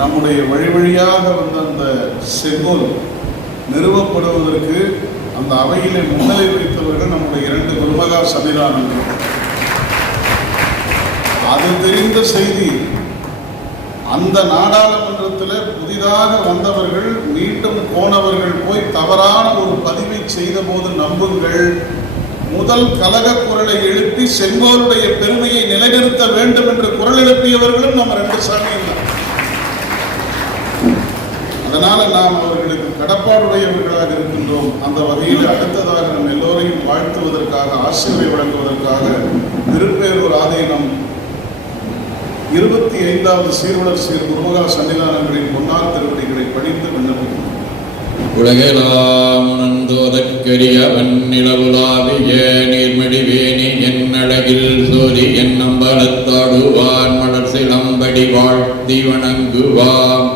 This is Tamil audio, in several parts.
நம்முடைய வழி வழியாக வந்த அந்த செங்கோல் நிறுவப்படுவதற்கு அந்த அவையிலே முன்னிலை வைத்தவர்கள் நம்முடைய 2 குருமகா சன்னிதானங்கள். அது தெரிந்த செய்தி அந்த நாடாளுமன்றத்தில் புதிதாக வந்தவர்கள் மீண்டும் போனவர்கள் போய் தவறான ஒரு பதிவை செய்த போது நம்புங்கள், முதல் கலக குரலை எழுப்பி செங்கோலுடைய பெருமையை நிலைநிறுத்த வேண்டும் என்று குரல் எழுப்பியவர்களும் நம்ம 2 சாமியும் தான். அதனால நாம் அவர்களுக்கு கடப்பாடுடையவர்களாக இருக்கின்றோம். அந்த வகையில் அடுத்ததாக நம் எல்லோரையும் வாழ்த்துவதற்காக, ஆசிரியை வழங்குவதற்காக திருப்பேரூர் ஆதீனம் 25வது சீர்வளர் சீர் குருமகா சன்னிதானங்களின் பொன்னார் திருவடிகளை பணிந்து விண்ணப்பிக்கிறோம். உலகெல்லாம் உணர்ந்தோதற்கரிய வன்னிலவுலாவிய நீர்மடிவேணி என் அழகில் சோதி என் நம்பலத்தாடுவான் மலர் சிலம்படி வாழ்த்தி வணங்குவாம்.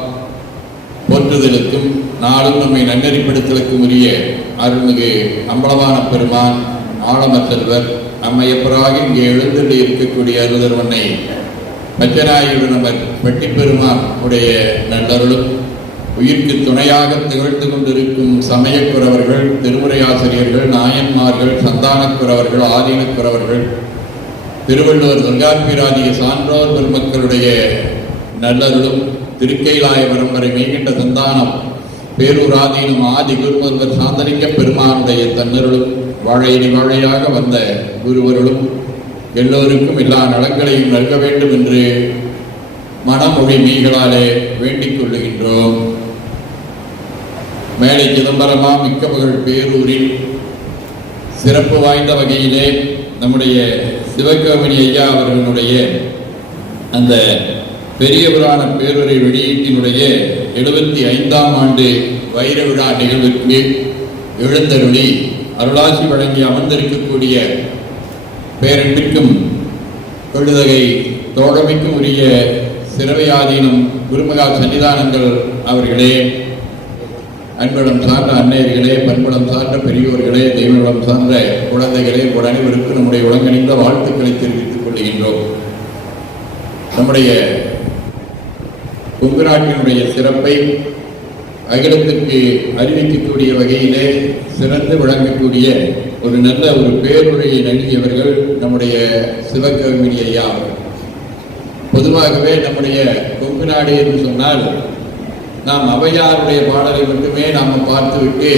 போற்றுதலுக்கும் நாளும் நம்மை நன்னறிப்படுத்தலுக்கும் உரிய அருள்மிகு அம்பலவான பெருமான் ஆழமர் செல்வர் அம்மையப்பராக இங்கே எழுந்தள்ளி இருக்கக்கூடிய அருதர்வனை பச்சராயுடன் நமர் பெட்டி பெருமான் உடைய நல்லருளும், உயிர்க்கு துணையாக திகழ்ந்து கொண்டிருக்கும் சமயக்குறவர்கள், திருமுறை ஆசிரியர்கள், நாயன்மார்கள், சந்தானக்குறவர்கள், ஆதீனக்குறவர்கள், திருவள்ளுவர் தொல்காப்பியராதிய சான்றோர் பெருமக்களுடைய நல்லருளும், திருக்கைலாய பரம்பரை மெய்கின்ற சந்தானம் பேரூர் ஆதீனம் ஆதி குருமொருவர் சாந்தலிங்க பெருமானுடைய தன்னருளும், வாழையடி வாழையாக வந்த குருவருளும் எல்லோருக்கும் எல்லா நலங்களையும் நல்க வேண்டும் என்று மனமொழி மீகளாலே வேண்டிக் கொள்ளுகின்றோம். மேலை சிதம்பரமா மிக்க மகள் பேரூரில் சிறப்பு வாய்ந்த வகையிலே நம்முடைய சிவகோமணி ஐயா அவர்களுடைய அந்த பெரிய புராண பேருரை வெளியீட்டினுடைய 75ஆம் ஆண்டு வைர விழா நிகழ்விற்கு எழுந்தருளி அருளாசி வழங்கி அமர்ந்திருக்கக்கூடிய பேரன்பிற்கும் கொள்ளுதகை தோழமைக்கும் உரிய சிறவையாதீனம் குருமகா சன்னிதானங்கள் அவர்களே, அன்புடம் சார்ந்த அன்னையர்களே, பண்புடம் சார்ந்த பெரியோர்களே, தெய்வம் சார்ந்த குழந்தைகளே, அனைவருக்கும் நம்முடைய உலகணிந்த வாழ்த்துக்களை தெரிவித்துக் கொள்கின்றோம். நம்முடைய கொங்கு நாட்டினுடைய சிறப்பை அகிலத்திற்கு அறிவிக்கக்கூடிய வகையிலே சிறந்து விளங்கக்கூடிய ஒரு நல்ல ஒரு பேருரையை நல்கியவர்கள் நம்முடைய சிவகோமணி ஐயா அவர்கள். பொதுவாகவே நம்முடைய கொங்கு நாடு என்று சொன்னால் நாம் ஔவையாருடைய பாடலை மட்டுமே நாம் பார்த்துவிட்டு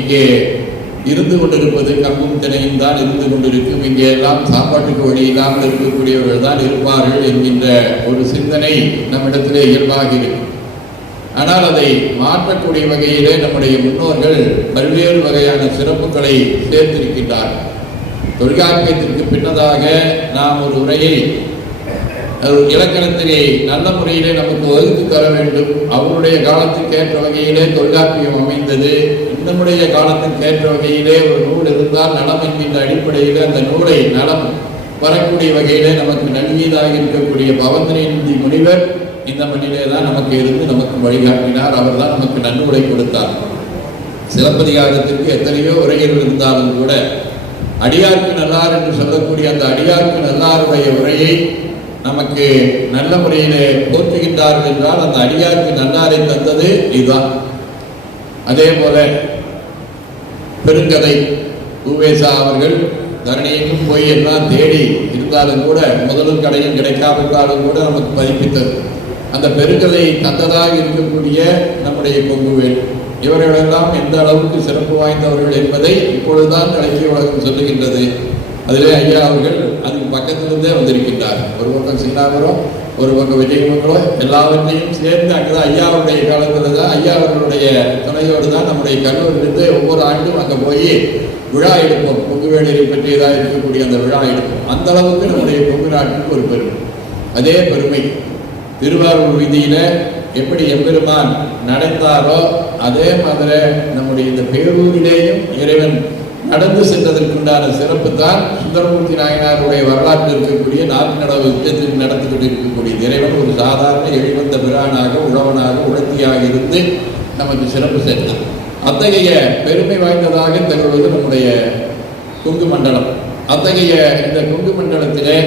இங்கே இருந்து கொண்டிருப்பது கம்பும் திணையும் தான் இருந்து கொண்டிருக்கும், இங்கே எல்லாம் சாப்பாட்டுக்கு வழி இல்லாமல் இருக்கக்கூடியவர்கள் தான் இருப்பார்கள் என்கின்ற ஒரு சிந்தனை நம்மிடத்திலே இயல்பாக இருக்கும். ஆனால் அதை மாற்றக்கூடிய வகையிலே நம்முடைய முன்னோர்கள் பல்வேறு வகையான சிறப்புகளை சேர்த்திருக்கின்றார்கள். தொல்காப்பியத்திற்கு பின்னதாக நாம் ஒரு உரையை இலக்கணத்திலே நல்ல முறையிலே நமக்கு வகுத்து தர வேண்டும். அவருடைய காலத்துக்கு ஏற்ற வகையிலே தொல்காப்பியம் அமைந்தது. நம்முடைய காலத்துக்கு ஏற்ற வகையிலே ஒரு நூல் இருந்தால் நலம் என்கின்ற அடிப்படையில் அந்த நூலை நலம் வரக்கூடிய வகையிலே நமக்கு நல்கியதாக இருக்கக்கூடிய பவந்தினி முனிவர் இந்த மண்ணிலே தான் நமக்கு இருந்து நமக்கு வழிகாட்டினார். அவர் தான் நமக்கு நன்னூலை கொடுத்தார். சிலப்பதிகாரத்திற்கு எத்தனையோ உரைகள் இருந்தாலும் கூட அடியார்க்கு நல்லார் என்று சொல்லக்கூடிய அந்த அடியார்க்கு நல்லாருடைய உரையை நமக்கு நல்ல முறையிலே போற்றுகின்றார்கள் என்றால் அந்த அடியார்க்கு நல்லாரை தந்தது இதுதான். அதே போல பெருங்கதை உவேசா அவர்கள் தரணியையும் போய் எல்லாம் தேடி இருந்தாலும் கூட முதலும் கடையும் கிடைக்காவிட்டாலும் கூட நமக்கு பதிப்பித்தது. அந்த பெருங்கதை தந்ததாக இருக்கக்கூடிய நம்முடைய கொங்குவேல் இவர்களெல்லாம் எந்த அளவுக்கு சிறப்பு வாய்ந்தவர்கள் என்பதை இப்பொழுதுதான் இலக்கிய உலகம் சொல்லுகின்றது. அதிலே ஐயா அவர்கள் அதுக்கு பக்கத்திலிருந்தே வந்திருக்கின்றார். ஒரு பக்கம் சின்னாபுரம், ஒரு பக்கம் விஜயமங்கலம், எல்லாவற்றையும் சேர்ந்து அங்குதான் ஐயாவுடைய காலத்தில் தான் ஐயா அவர்களுடைய துணையோடு தான் நம்முடைய கல்லூரிலிருந்து ஒவ்வொரு ஆண்டும் அங்கே போய் விழா எடுப்போம். கொங்குவேலியை பற்றியதாக இருக்கக்கூடிய அந்த விழா எடுப்போம். அந்த அளவுக்கு நம்முடைய கொங்கு நாட்டுக்கு ஒரு பெருமை. அதே பெருமை திருவாரூர் வீதியில எப்படி எம்பெருமான் நடந்தாரோ அதே மாதிரி நம்முடைய இந்த பேரூரிலேயும் இறைவன் நடந்து சென்றதற்குண்டான சிறப்பு தான் சுந்தரமூர்த்தி நாயனாருடைய வரலாற்றில் இருக்கக்கூடிய நாட்டு நடவு யுத்தத்தில் நடந்து கொண்டிருக்கக்கூடிய இறைவன் ஒரு சாதாரண எளிவந்த பிரானாக உழவனாக உழத்தியாக இருந்து நமக்கு சிறப்பு சேர்த்தார். அத்தகைய பெருமை வாய்ந்ததாக திகழ்வது நம்முடைய கொங்கு மண்டலம். அத்தகைய இந்த கொங்கு மண்டலத்திலே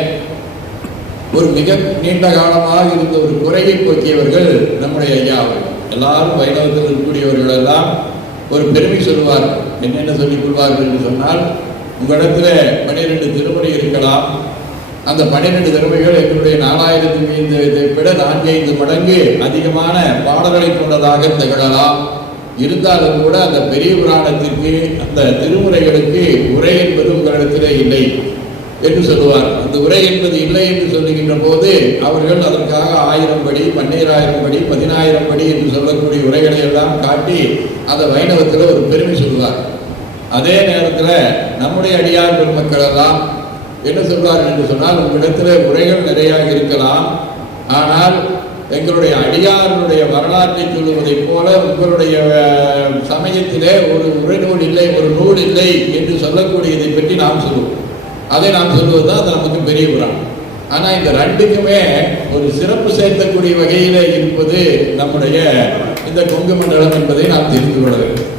ஒரு மிக நீண்ட காலமாக இருந்த ஒரு குறையை போக்கியவர்கள் நம்முடைய ஐயா அவர்கள். எல்லாரும் வைணவத்தில் இருக்கக்கூடியவர்கள் எல்லாம் ஒரு பெருமை சொல்வார்கள். என்னென்ன சொல்லிக் கொள்வார்கள் என்று சொன்னால், உங்களிடத்தில் 12 திருமுறை இருக்கலாம், அந்த 12 திருமுறைகள் எங்களுடைய 4000 விட 4-5 மடங்கு அதிகமான பாடல்களை கொண்டதாக திகழலாம். இருந்தாலும் கூட அந்த பெரிய புராணத்திற்கு, அந்த திருமுறைகளுக்கு உரை என்பது உங்களிடத்திலே இல்லை என்று சொல்லுவார். அந்த உரை என்பது இல்லை என்று சொல்லுகின்ற போது அவர்கள் அதற்காக 1000 படி, 12000 படி, 10000 படி என்று சொல்லக்கூடிய உரைகளை எல்லாம் காட்டி அந்த வைணவத்தில் ஒரு பெருமை சொல்வார். அதே நேரத்தில் நம்முடைய அடியார் பெருமக்கள் எல்லாம் என்ன சொல்வார்கள் என்று சொன்னால், உங்களிடத்தில் உரைகள் நிறையாக இருக்கலாம், ஆனால் எங்களுடைய அடியாருடைய வரலாற்றை சொல்லுவதைப் போல உங்களுடைய சமயத்திலே ஒரு உரை நூல் இல்லை, ஒரு நூல் இல்லை என்று சொல்லக்கூடியதை பற்றி நாம் சொல்லுவோம். அதை நாம் சொல்வது தான் அது நமக்கு பெரிய புராணம். ஆனால் இந்த ரெண்டுக்குமே ஒரு சிறப்பு சேர்த்தக்கூடிய வகையில் இருப்பது நம்முடைய இந்த கொங்கு மண்டலம் என்பதை நாம் தெரிந்து கொள்ள வேண்டும்.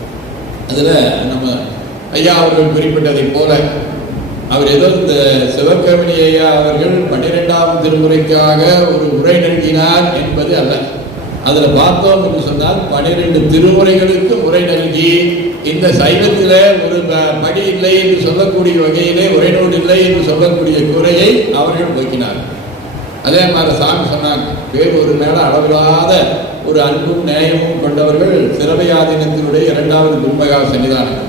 அதில் நம்ம ஐயா அவர்கள் குறிப்பிட்டதைப் போல அவர் ஏதோ இந்த சிவகவினி ஐயா அவர்கள் 12ஆம் திருமுறைக்காக ஒரு உரை நல்கினார் என்பது அல்ல. அதில் பார்த்தோம் என்று சொன்னால் 12 திருமுறைகளுக்கு உரை நல்கி இந்த சைவத்தில் ஒரு படி இல்லை என்று சொல்லக்கூடிய வகையிலே உரைநூல் இல்லை என்று சொல்லக்கூடிய குறையை அவர்கள் போக்கினார். அதே மாதிரி சாமி சொன்னாங்க, வேறொரு மேல அளவில்லாத ஒரு அன்பும் நேயமும் கொண்டவர்கள் சிறவையாதீனத்தினுடைய 2வது கும்பகா சன்னிதானம்.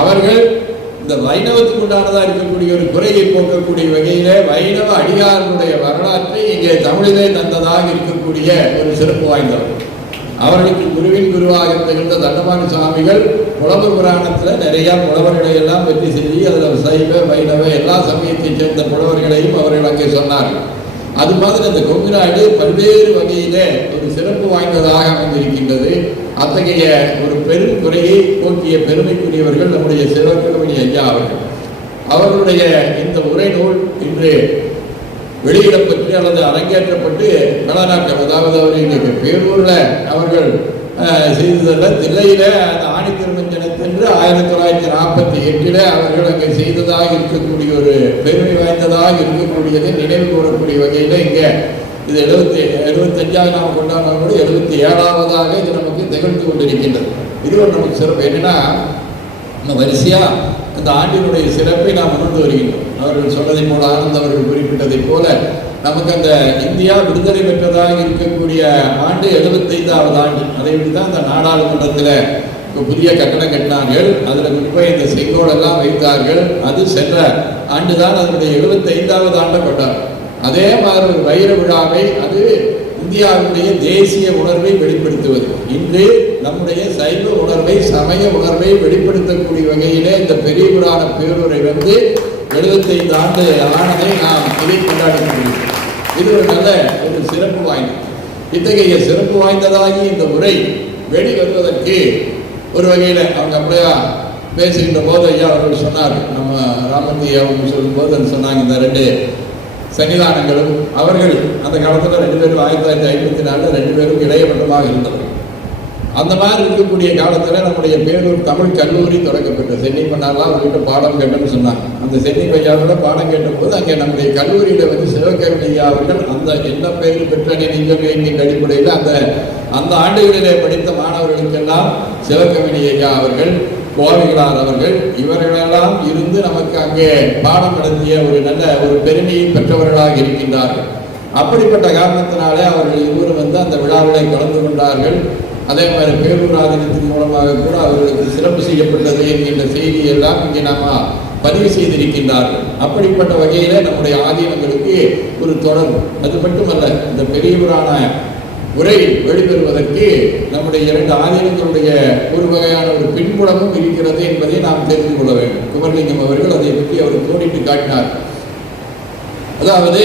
அவர்கள் இந்த வைணவத்துக்கு உண்டானதாக இருக்கக்கூடிய ஒரு குறையை போக்கக்கூடிய வகையிலே வைணவ அடியார்களுடைய வரலாற்றை இங்கே தமிழிலே தந்ததாக இருக்கக்கூடிய ஒரு சிறப்பு வாய்ந்தவர். அவர்களுக்கு குருவின் குருவாக திகழ்ந்த தண்டபாணி சுவாமிகள் புலவர் புராணத்தில் நிறைய புலவர்களை எல்லாம் வெற்றி செஞ்சு அதில் சைவ வைணவ எல்லா சமயத்தைச் சேர்ந்த புலவர்களையும் அவர்கள் அங்கே சொன்னார்கள். அது மாதிரி அந்த கொங்கு நாடு பல்வேறு வகையிலே ஒரு சிறப்பு வாய்ந்ததாக அமைந்திருக்கின்றது. அத்தகைய ஒரு பெரும் குறையை போக்கிய பெருமைக்குரியவர்கள் நம்முடைய சிவகவினி ஐயா அவர்கள். அவர்களுடைய இந்த உரை நூல் இன்று வெளியிடப்பட்டு அல்லது அரங்கேற்றப்பட்டு பல நாட்கள், அதாவது அவர் இன்றைக்கு பேரூரில் அவர்கள் செய்ததல்ல, தில்லையில் அந்த ஆணி திருமஞ்சனத்தன்று 1948 அவர்கள் அங்கே செய்ததாக இருக்கக்கூடிய ஒரு பெருமை வாய்ந்ததாக இருக்கக்கூடியதை நினைவு கூறக்கூடிய வகையில் இங்கே இது 75ஆக நாம் கொண்டாடினா கூட 77ஆவதாக இது நமக்கு திகழ்ந்து கொண்டிருக்கின்றது. இது ஒரு நமக்கு சிறப்பு. என்னன்னா, நம்ம வரிசையாக அந்த ஆண்டினுடைய சிறப்பை நாம் உணர்ந்து வருகின்றோம். அவர்கள் சொன்னதை போல, ஆனந்த் அவர்கள் குறிப்பிட்டதை போல, நமக்கு அந்த இந்தியா விடுதலை பெற்றதாக இருக்கக்கூடிய ஆண்டு 75ஆவது ஆண்டு. அதை விட்டு தான் அந்த நாடாளுமன்றத்தில் புதிய கட்டடம் கட்டினார்கள். அதில் குறிப்பாக இந்த செங்கோலெல்லாம் வைத்தார்கள். அது சென்ற ஆண்டு தான் அதனுடைய 75ஆவது ஆண்டை கொண்டார். அதே மாதிரி ஒரு வைர விழாவை, அது இந்தியாவுடைய தேசிய உணர்வை வெளிப்படுத்துவது. இன்று நம்முடைய சைவ உணர்வை, சமய உணர்வை வெளிப்படுத்தக்கூடிய வகையிலே இந்த பெரிய புராண பேருரை 75 ஆண்டு ஆனதை நாம் இதை கொண்டாடி கொண்டிருக்கிறோம். இது ஒரு நல்ல ஒரு சிறப்பு வாய்ந்தது. இத்தகைய சிறப்பு வாய்ந்ததாகி இந்த உரை வெளிவருவதற்கு ஒரு வகையில் அவங்க அப்படியே பேசுகின்ற போது ஐயா அவர்கள் சொன்னார், நம்ம ராமத்தி அவங்க சொல்லும்போது அது சொன்னாங்க, இந்த 2 சன்னிதானங்களும் அவர்கள் அந்த காலத்தில் 2 பேரும் 1954 2 பேரும் இளையபட்டமாக இருந்தவர்கள். அந்த மாதிரி இருக்கக்கூடிய காலத்தில் நம்முடைய பேரூர் தமிழ் கல்லூரி தொடங்கப்பட்ட சென்னை பண்ணாலாம் அவர்கிட்ட பாடம் கேட்டோம்னு சொன்னாங்க. அந்த சென்னை பையாவோட பாடம் கேட்டபோது அங்கே நம்முடைய கல்லூரியில் சிவகவினி ஐயா அவர்கள் அந்த என்ன பேரில் பெற்ற நீங்கள் என்கின்ற அடிப்படையில் அந்த ஆண்டுகளிலே படித்த மாணவர்களுக்கெல்லாம் சிவகவினி ஐயா அவர்கள், கோவிகளார் அவர்கள், இவர்களெல்லாம் இருந்து நமக்கு அங்கே பாடம் நடத்திய ஒரு நல்ல ஒரு பெருமையை பெற்றவர்களாக இருக்கின்றார்கள். அப்படிப்பட்ட காரணத்தினாலே அவர்கள் இருவரும் அந்த விழாவிலே கலந்து கொண்டார்கள். அதே மாதிரி பேரூர் ஆதீனத்தின் மூலமாக கூட அவர்களுக்கு சிறப்பு செய்யப்பட்டது என்கின்ற செய்தியெல்லாம் இங்கே நாம் பதிவு செய்திருக்கின்றார்கள். அப்படிப்பட்ட வகையில் நம்முடைய ஆதீனங்களுக்கு ஒரு தொடர்பு. அது மட்டுமல்ல, இந்த பெரிய புராண உரை வெளிப்பெறுவதற்கு நம்முடைய 2 ஆதீனங்களுடைய ஒரு வகையான ஒரு பின்புலமும் இருக்கிறது என்பதை நாம் தெரிந்து கொள்ள வேண்டும். குமரலிங்கம் அவர்கள் அதை பற்றி அவர் கோடிட்டு காட்டினார். அதாவது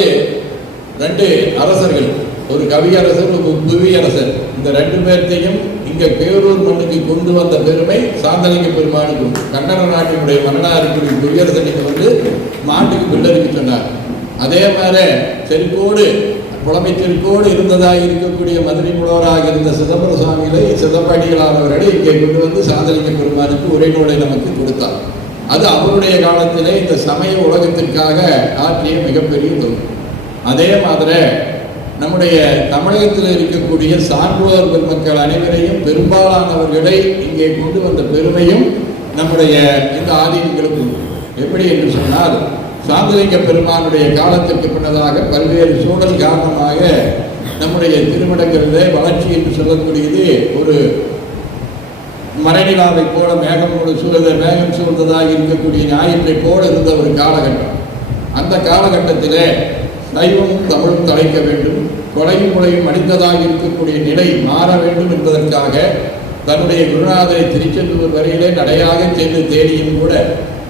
2 அரசர்கள், ஒரு கவியரசர், ஒரு புவியரசர், இந்த 2 பேர்த்தையும் இங்கே பேரூர் மண்ணுக்கு கொண்டு வந்த பெருமை சாந்தலிங்க பெருமானுக்கு. கன்னட நாட்டினுடைய மன்னனாருக்குரிய புவியரசனுக்கு மாட்டுக்கு பிள்ளருக்கு சொன்னார். அதே மாதிரி செருக்கோடு புலமை செருக்கோடு இருந்ததாக இருக்கக்கூடிய மதுரை புலவராக இருந்த சிதம்பர சுவாமிகளை, சிதம்படிகளானவர்களை இங்கே கொண்டு சாந்தலிங்க பெருமானுக்கு உரை நூலை நமக்கு கொடுத்தார். அது அவருடைய காலத்திலே இந்த சமய உலகத்திற்காக ஆற்றிய மிகப்பெரிய தொழில். அதே மாதிரி நம்முடைய தமிழகத்தில் இருக்கக்கூடிய சான்றோர் பெருமக்கள் அனைவரையும் பெரும்பாலானவர்களை இங்கே கொண்டு வந்த பெருமையும் நம்முடைய இந்த ஆதீனங்களுக்கு எப்படி என்று சொன்னால், சாந்தலிங்க பெருமானுடைய காலத்திற்கு பின்னதாக பல்வேறு சூழல் காரணமாக நம்முடைய திருமணங்களிலே வளர்ச்சி என்று சொல்லக்கூடியது ஒரு மறைநிலாவை போல மேகம் சூழ்ந்ததாக இருக்கக்கூடிய ஞாயிற்றை போல இருந்த ஒரு காலகட்டம். அந்த காலகட்டத்திலே சைவமும் தமிழும் தலைக்க வேண்டும், கொலையும் முறையும் அணிந்ததாக இருக்கக்கூடிய நிலை மாற வேண்டும் என்பதற்காக தன்னுடைய குருநாதரை திருச்செந்தூர் வரையிலே நடையாக சென்று தேடியும் கூட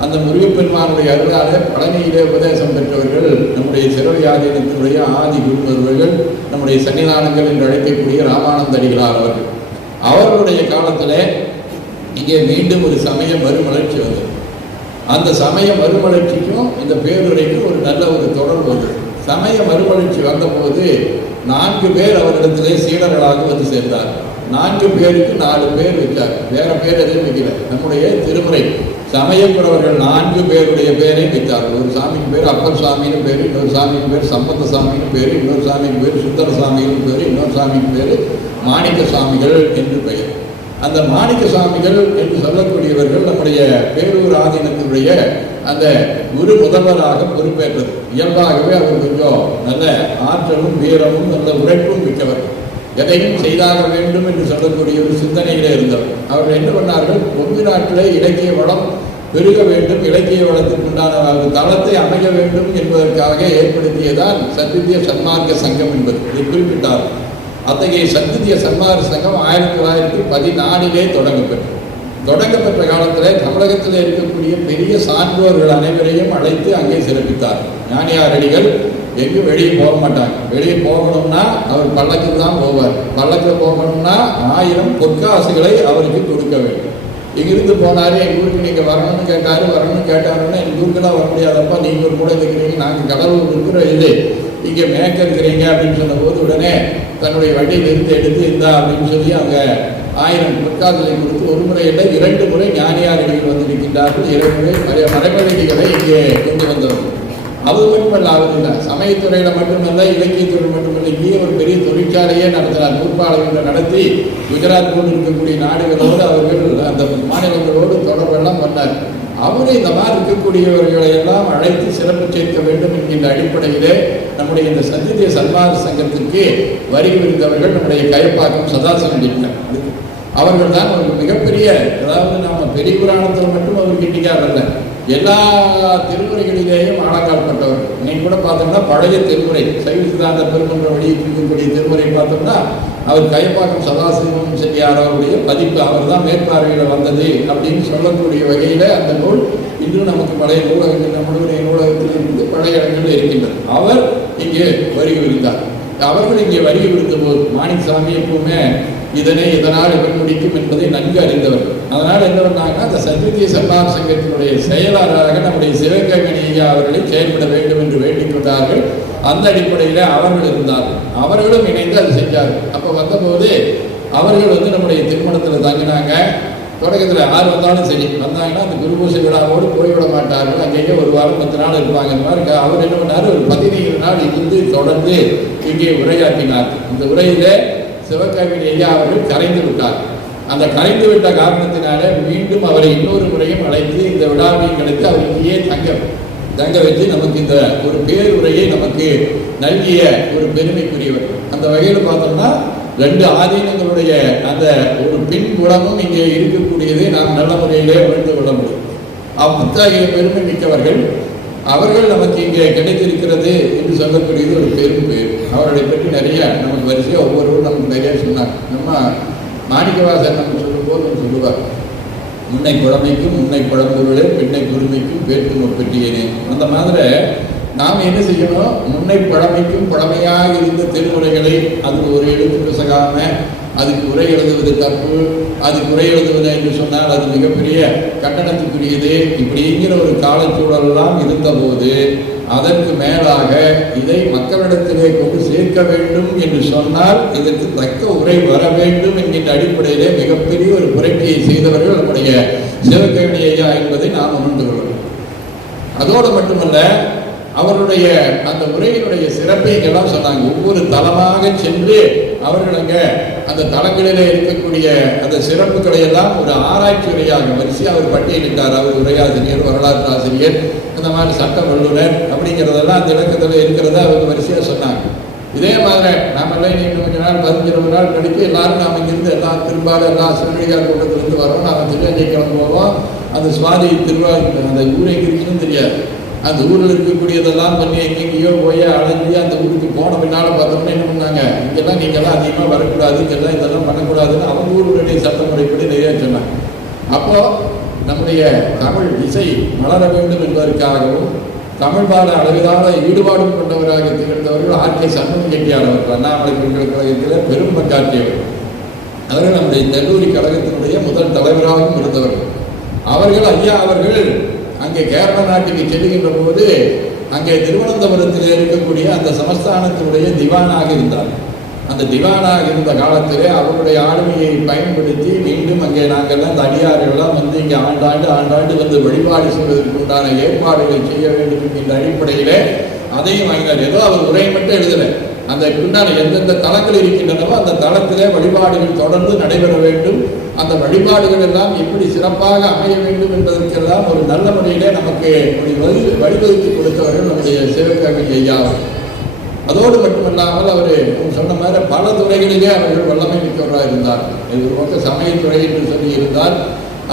அந்த முருகப்பெருமானுடைய அருளாலே பழனியிலே உபதேசம் பெற்றவர்கள் நம்முடைய சிறவியாதீனத்தினுடைய ஆதி குருவர்கள், நம்முடைய சன்னிதானங்கள் என்று அழைக்கக்கூடிய ராமானந்த அடிகளார் அவர்கள். அவர்களுடைய காலத்திலே இங்கே மீண்டும் ஒரு சமய மறுமலர்ச்சி வந்தது. அந்த சமய மறுமலர்ச்சிக்கும் இந்த பேருரைக்கும் ஒரு நல்ல ஒரு தொடர்பு வந்தது. சமய மறுமலர்ச்சி வந்தபோது 4 பேர் அவரிடத்திலே சீடர்களாக வந்து சேர்ந்தார். 4 பேருக்கு 4 பேர் வச்சார். வேற பேர் எதுவும் வைக்கல. நம்முடைய திருமுறை சமயப்புறவர்கள் 4 பேருடைய பேரை வைத்தார்கள். ஒரு சாமிக்கு பேர் அப்பர் சாமின்னு பேர், இன்னொரு சாமிக்கு பேர் சம்பந்த சாமின்னு பேர், இன்னொரு சாமிக்கு பேர் சுந்தர சாமின்னு பேர், இன்னொரு சாமிக்கு பேர் மாணிக்க சாமிகள் என்று பெயர். அந்த மாணிக்க சாமிகள் என்று சொல்லக்கூடியவர்கள் நம்முடைய பேரூர் ஆதீனத்தினுடைய அந்த குரு முதல்வராக பொறுப்பேற்றது. இயல்பாகவே அவர் கொஞ்சம் நல்ல ஆற்றலும் வீரமும் நல்ல உழைப்பும் மிக்கவர், எதையும் செய்தாக வேண்டும் என்று சொல்லக்கூடிய ஒரு சிந்தனையிலே இருந்தவர். அவர்கள் என்ன பண்ணார்கள், கொங்கு நாட்டிலே இலக்கிய வளம் பெருக வேண்டும், இலக்கிய வளத்திற்கு உண்டான தளத்தை அமைய வேண்டும் என்பதற்காக ஏற்படுத்தியதான் சத்வித்ய சன்மார்க்க சங்கம் என்பது. இதை குறிப்பிட்டார். அத்தகைய சத்வித்ய சன்மார்க்க சங்கம் 1914 தொடங்கப்பெற்ற காலத்தில் தமிழகத்தில் இருக்கக்கூடிய பெரிய சான்றோர்கள் அனைவரையும் அழைத்து அங்கே சிறப்பித்தார். ஞானியாரடிகள் எங்கும் வெளியே போக மாட்டாங்க. வெளியே போகணும்னா அவர் பல்லக்கில் தான் போவார். பல்லக்கில் போகணும்னா 1000 பொற்காசுகளை அவருக்கு கொடுக்க வேண்டும். இங்கிருந்து போனார், எங்கள் ஊருக்கு நீங்கள் வரணும்னு கேட்டாருன்னா எங்கள் ஊருக்கெல்லாம் வர முடியாதப்பா, நீங்கள் ஒரு கூட இருக்கிறீங்க, நாங்கள் கடவுள் இருக்கிற இல்லை, இங்கே மேற்க இருக்கிறீங்க அப்படின்னு சொன்ன போது உடனே தன்னுடைய வண்டியிலிருந்து எடுத்து இருந்தா அப்படின்னு சொல்லி அவங்க 1000 பொற்காசுகளை கொடுத்து ஒரு முறை இல்லை 2 முறை ஞானியாரடிகள் வந்திருக்கின்றார்கள். 2 முறை மறைமலைகளை இங்கே கொண்டு வந்தவர்கள். அது மட்டுமல்ல, அவர் இல்லை சமயத்துறையில் மட்டுமல்ல, இலக்கியத்துறை மட்டுமல்ல, இங்கே ஒரு பெரிய தொழிற்சாலையே நடத்தினார். நூற்பாளர்களை நடத்தி குஜராத் போன்று இருக்கக்கூடிய நாடுகளோடு அவர்கள் அந்த மாநிலங்களோடு தொடர்பெல்லாம் பண்ணார். அவரே இந்த மாதிரி இருக்கக்கூடியவர்களை எல்லாம் அழைத்து சிறப்பு சேர்க்க வேண்டும் என்கின்ற அடிப்படையிலே நம்முடைய இந்த சத்வித்ய சன்மார்க்க சங்கத்திற்கு வருகை இருந்தவர்கள் நம்முடைய கயப்பாக்கம் சதாசிவன். அவர்கள் தான் ஒரு மிகப்பெரிய, அதாவது நாம் பெரிய புராணத்தில் மட்டும் அவர் கிட்டிக்கார் அல்ல, எல்லா திருமுறைகளிலேயும் ஆழங்கால்பட்டவர். இன்னைக்கு கூட பார்த்தோம்னா பழைய திருமுறை சைவ சித்தாந்த பெருமன்ற வெளியிட்டிருக்கக்கூடிய திருமுறை பார்த்தோம்னா அவர் கயப்பாக்கம் சதாசிவம் செட்டியார் அவருடைய பதிப்பு, அவர் தான் மேற்பார்வையில் வந்தது அப்படின்னு சொல்லக்கூடிய வகையில் அந்த நூல் இன்றும் நமக்கு பழைய நூலகங்கள், நம்முடைய நூலகத்தில் இருந்து பழைய இடங்களில் இருக்கின்றது. அவர் இங்கே வருகை விருந்தார். அவர்கள் இங்கே வருகை விருந்த போது மாணிக்கசாமி எப்பவுமே இதனால் இவர் முடிக்கும் என்பதை நன்கு அறிந்தவர்கள். அதனால் என்ன பண்ணாங்கன்னா, அந்த சத்வித்ய சன்மார்க்க சங்கத்தினுடைய செயலாளராக நம்முடைய சிவகங்கை ஐயா அவர்களை செயல்பட வேண்டும் என்று வேண்டிக் கொண்டார்கள். அந்த அடிப்படையில் அவர்கள் இருந்தார்கள். அவர்களும் இணைந்து அது செஞ்சார்கள். அப்போ வந்தபோது அவர்கள் நம்முடைய திருமணத்தில் தங்கினாங்க. தொடக்கத்தில் யார் வந்தாலும் சரி வந்தாங்கன்னா அந்த குருபூசை விழாவோடு போய்விட மாட்டார்கள். அங்கேயே ஒரு வாரம் 10 நாள் இருப்பாங்க. இந்த மாதிரி அவர் என்ன பண்ணார், ஒரு 17 நாள் இருந்து தொடர்ந்து இங்கே உரையாற்றினார். இந்த உரையிலே சிவகங்கை ஐயா அவர்கள் கரைந்து விட்டார். அந்த கரைந்து விட்ட காரணத்தினாலே மீண்டும் அவரை இன்னொரு முறையும் அழைத்து இந்த விழாவியங்களுக்கு அவர் இங்கேயே தங்க வச்சு நமக்கு இந்த ஒரு பேருரையை நமக்கு நல்கிய ஒரு பெருமைக்குரியவர். அந்த வகையில் பார்த்தோம்னா 2 ஆதீனங்களுடைய அந்த ஒரு பின்புலமும் இங்கே இருக்கக்கூடியதை நாம் நல்ல முறையிலே உணர்ந்து கொள்ள முடியும். அத்தகைய பெருமை மிக்கவர்கள் அவர்கள் நமக்கு இங்கே கிடைத்திருக்கிறது என்று சொல்லக்கூடியது ஒரு பெரும் பேர். அவர்களை பற்றி நிறைய நமக்கு வரிசையாக ஒவ்வொருவரும் நமக்கு நிறைய சொன்னாங்க. நம்ம மாணிக்கவாசர் நம்ம சொல்லும்போது சொல்லுவார், முன்னை குழமைக்கும் முன்னை குழம்புகளே பெண்ணை குருமைக்கும் வேட்டும் ஒப்பெட்டியனே. அந்த மாதிரி நாம் என்ன செய்யணும், முன்னை பழமைக்கும் பழமையாக இருந்த திருமுறைகளை அதுக்கு ஒரு எழுத்து பிசகாமல் அதுக்கு உரை எழுதுவது தப்பு, அதுக்கு உரை எழுதுவது என்று சொன்னால் அது மிகப்பெரிய கட்டணத்துக்குரியது, இப்படிங்கிற ஒரு காலச்சூழலெல்லாம் இருந்தபோது அதற்கு மேலாக இதை மக்களிடத்திலே கொண்டு சேர்க்க வேண்டும் என்று சொன்னால் இதற்கு தக்க உரை வர வேண்டும் என்கின்ற அடிப்படையிலே மிகப்பெரிய ஒரு புரட்சியை செய்தவர்கள் நம்முடைய சிவகங்கை ஐயா என்பதை நாம் உணர்ந்து கொள்ளணும். அதோடு மட்டுமல்ல, அவருடைய அந்த உரையினுடைய சிறப்பை எல்லாம் சொன்னாங்க. ஒவ்வொரு தலமாக சென்று அவர்கள் அங்கே அந்த தலங்களிலே இருக்கக்கூடிய அந்த சிறப்புகளை எல்லாம் ஒரு ஆராய்ச்சி உரையாக வரிசையாக அவர் பட்டியலிட்டார். அவர் உரையாசிரியர், வரலாற்று ஆசிரியர், இந்த மாதிரி சட்ட வல்லுநர் அப்படிங்கிறதெல்லாம் அந்த இலக்கத்தில் இருக்கிறத அவர் வரிசையாக சொன்னாங்க. இதே மாதிரி நாமெல்லாம் இன்னும் கொஞ்ச நாள் 15-20 நாள் கழித்து எல்லாரும் நாம் இங்கிருந்து எல்லாம் திரும்பாலும் எல்லாம் சிறுவடிகார் கூட்டத்திலிருந்து வரோம். நாம் திருவஞ்சைக்கிழமை போவோம். அந்த சுவாதி அந்த ஊரை இருக்குன்னு தெரியாது. அந்த ஊரில் இருக்கக்கூடியதெல்லாம் பண்ணி எங்கெங்கேயோ போய் அலைஞ்சி அந்த ஊருக்கு போன பின்னால் பார்த்தோம்னா என்ன பண்ணாங்க, இங்கெல்லாம் நீங்கள்லாம் அதிகமாக வரக்கூடாது, இங்கெல்லாம் இதெல்லாம் பண்ணக்கூடாதுன்னு அவங்க ஊருடைய சட்டமுறைப்படி நிறைய சொன்னாங்க. அப்போது நம்முடைய தமிழ் இசை வளர வேண்டும் என்பதற்காகவும் தமிழ் பாட அளவிலான ஈடுபாடு கொண்டவராக திகழ்ந்தவர்கள் ஆர்கே சண்முகம் செட்டியார் அவர்கள் அண்ணாமலை பல்கலைக்கழகத்தில் பெரும் பங்காற்றியவர். அவர்கள் நம்முடைய நெல்லூரி கழகத்தினுடைய முதல் தலைவராகவும் இருந்தவர்கள். அவர்கள் ஐயா அவர்கள் அங்கே கேரள நாட்டுக்கு செல்கின்ற போது அங்கே திருவனந்தபுரத்தில் இருக்கக்கூடிய அந்த சமஸ்தானத்தினுடைய திவானாக இருந்தார். அந்த திவானாக இருந்த காலத்திலே அவருடைய ஆளுமையை பயன்படுத்தி மீண்டும் அங்கே நாங்கள்லாம் அந்த அடியார்களெல்லாம் வந்து இங்கே ஆண்டாண்டு வந்து வழிபாடு செய்வதற்கு உண்டான ஏற்பாடுகளை செய்ய வேண்டும் என்கின்ற அடிப்படையிலே அதையும் வாங்கினார். ஏதோ அவர் உரையை மட்டும் எழுதலை, அந்த உண்டான எந்தெந்த தலங்கள் இருக்கின்றனவோ அந்த தலத்திலே வழிபாடுகள் தொடர்ந்து நடைபெற வேண்டும், அந்த வழிபாடுகள் எல்லாம் எப்படி சிறப்பாக அமைய வேண்டும் என்பதற்கெல்லாம் ஒரு நல்ல முறையிலே நமக்கு வழிவகுத்து கொடுத்தவர்கள் நம்முடைய சிவகவி ஐயா. அதோடு மட்டுமல்லாமல் அவர் சொன்ன மாதிரி பல துறைகளிலே அவர்கள் வல்லமை மிக்கவராக இருந்தார். ஒரு பக்கம் சமயத்துறை என்று சொல்லி இருந்தால்